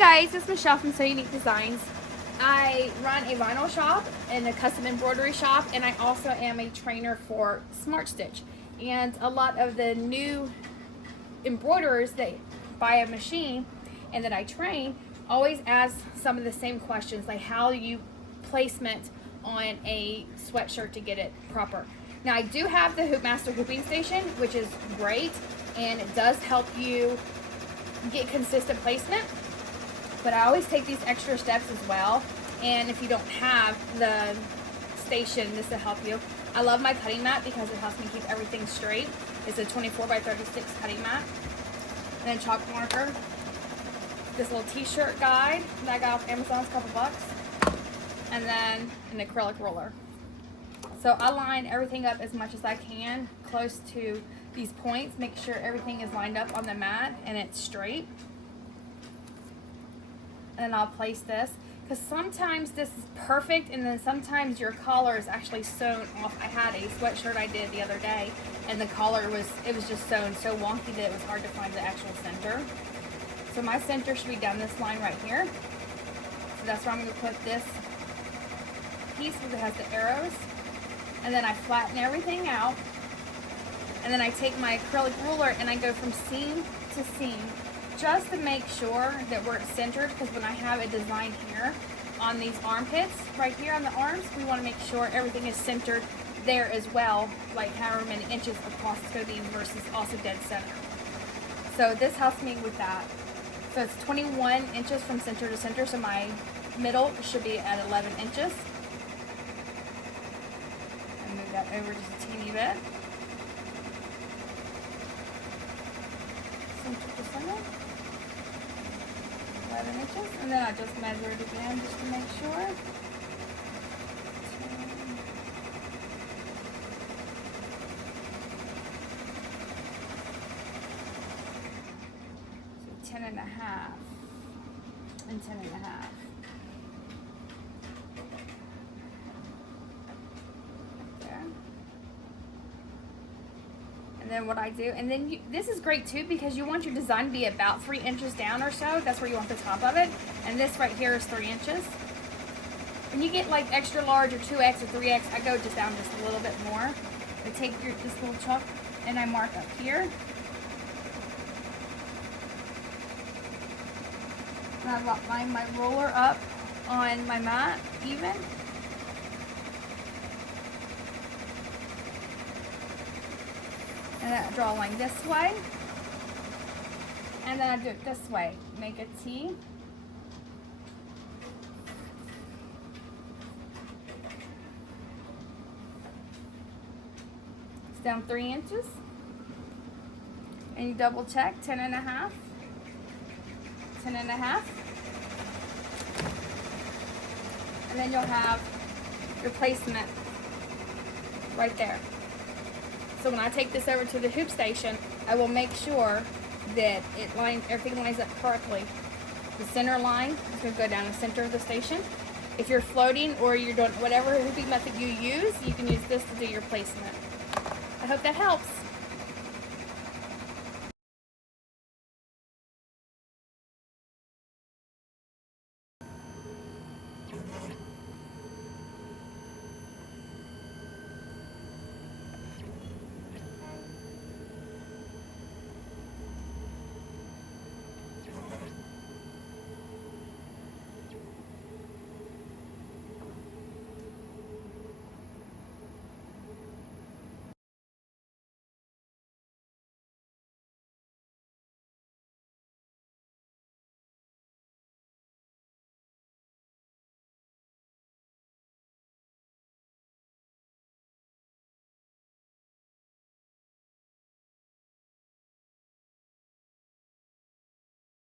guys, it's Michelle from Sew Unique Designz. I run a vinyl shop and a custom embroidery shop, and I also am a trainer for Smartstitch. And a lot of the new embroiderers that buy a machine and that I train always ask some of the same questions, like how do you placement on a sweatshirt to get it proper. Now I do have the Hoopmaster hooping station, which is great, and it does help you get consistent placement, but I always take these extra steps as well. And if you don't have the station, this will help you. I love my cutting mat because it helps me keep everything straight. It's a 24 by 36 cutting mat. And then chalk marker. This little t-shirt guide that I got off Amazon, a couple bucks. And then an acrylic roller. So I line everything up as much as I can close to these points. Make sure everything is lined up on the mat and it's straight. And then I'll place this, because sometimes this is perfect and then sometimes your collar is actually sewn off. I had a sweatshirt I did the other day and the collar was just sewn so wonky that it was hard to find the actual center. So my center should be down this line right here. So that's where I'm going to put this piece that has the arrows. And then I flatten everything out. And then I take my acrylic ruler and I go from seam to seam, just to make sure that we're centered, because when I have a design here on these armpits, right here on the arms, we want to make sure everything is centered there as well, like however many inches across it's going to be versus also dead center. So this helps me with that. So it's 21 inches from center to center, so my middle should be at 11 inches. And move that over just a teeny bit. Center to center. 11 inches, and then I just measure it again just to make sure. 10 and a half and 10 and a half. There. And then what I do, and then this is great too, because you want your design to be about 3 inches down or so. That's where you want the top of it. And this right here is 3 inches. When you get like extra large or 2X or 3X, I go just down just a little bit more. I take this little chalk and I mark up here. And I line my roller up on my mat even. And then I draw a line this way. And then I do it this way. Make a T. It's down 3 inches. And you double check, 10 and a half. 10 and a half. And then you'll have your placement right there. So when I take this over to the hoop station, I will make sure that everything lines up correctly. The center line is going to go down the center of the station. If you're floating or you're doing whatever hooping method you use, you can use this to do your placement. I hope that helps.